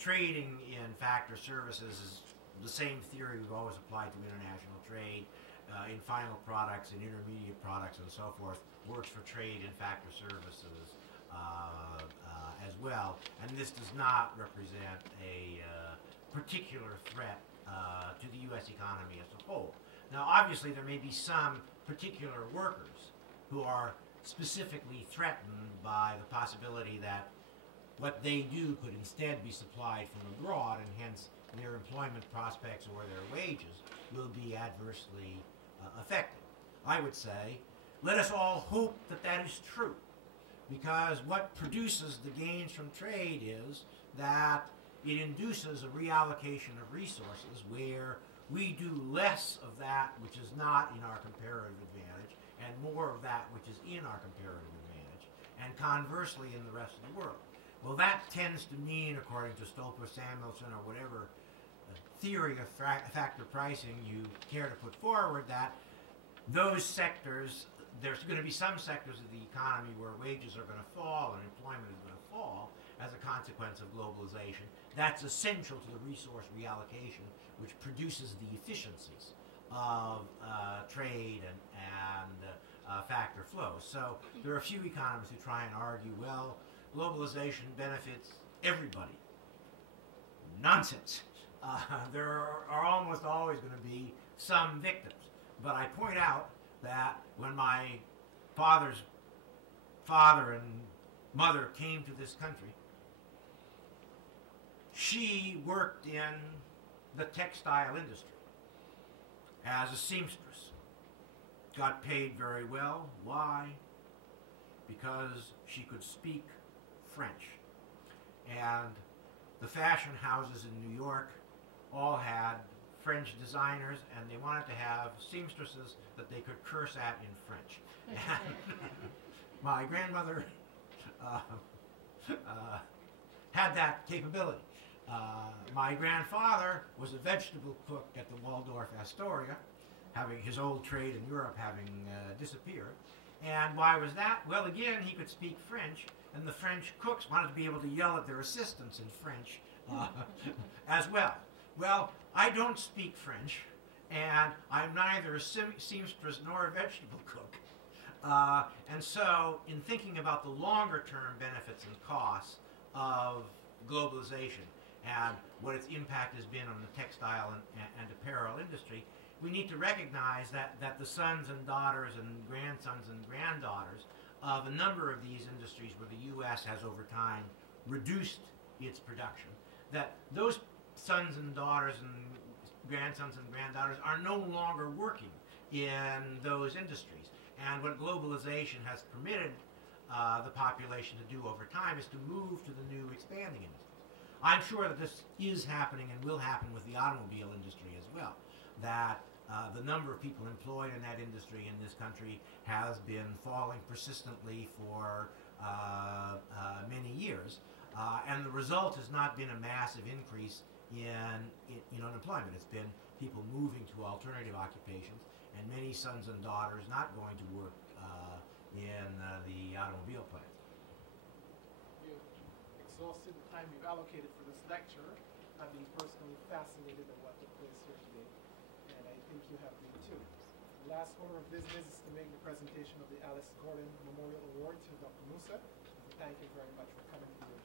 trading in factor services is the same theory we've always applied to international trade in final products and intermediate products and so forth, works for trade in factor services as well. And this does not represent a particular threat to the U.S. economy as a whole. Now, obviously, there may be some particular workers who are specifically threatened by the possibility that what they do could instead be supplied from abroad, and hence their employment prospects or their wages will be adversely affected. I would say, let us all hope that that is true, because what produces the gains from trade is that it induces a reallocation of resources where we do less of that which is not in our comparative advantage and more of that which is in our comparative advantage, and conversely in the rest of the world. Well, that tends to mean, according to Stolper-Samuelson or whatever theory of factor pricing you care to put forward, that those sectors, there's going to be some sectors of the economy where wages are going to fall and employment is going to fall as a consequence of globalization. That's essential to the resource reallocation, which produces the efficiencies of trade and factor flows. So there are a few economists who try and argue, well, globalization benefits everybody. Nonsense. There are almost always going to be some victims. But I point out that when my father's father and mother came to this country, she worked in the textile industry as a seamstress. Got paid very well. Why? Because she could speak French. And the fashion houses in New York all had French designers, and they wanted to have seamstresses that they could curse at in French. And my grandmother had that capability. My grandfather was a vegetable cook at the Waldorf Astoria, having his old trade in Europe having disappeared. And why was that? Well, again, he could speak French, and the French cooks wanted to be able to yell at their assistants in French as well. Well, I don't speak French, and I'm neither a seamstress nor a vegetable cook. And so, in thinking about the longer-term benefits and costs of globalization and what its impact has been on the textile and apparel industry, we need to recognize that the sons and daughters and grandsons and granddaughters of a number of these industries where the U.S. has over time reduced its production, that those sons and daughters and grandsons and granddaughters are no longer working in those industries. And what globalization has permitted the population to do over time is to move to the new expanding industries. I'm sure that this is happening and will happen with the automobile industry as well, that the number of people employed in that industry in this country has been falling persistently for many years, and the result has not been a massive increase in unemployment. It's been people moving to alternative occupations, and many sons and daughters not going to work in the automobile plant. You've exhausted the time you've allocated for this lecture. I've been personally fascinated by what took place here today, and I think you have been too. The last order of business is to make the presentation of the Alice Gordon Memorial Award to Dr. Mussa. Thank you very much for coming to the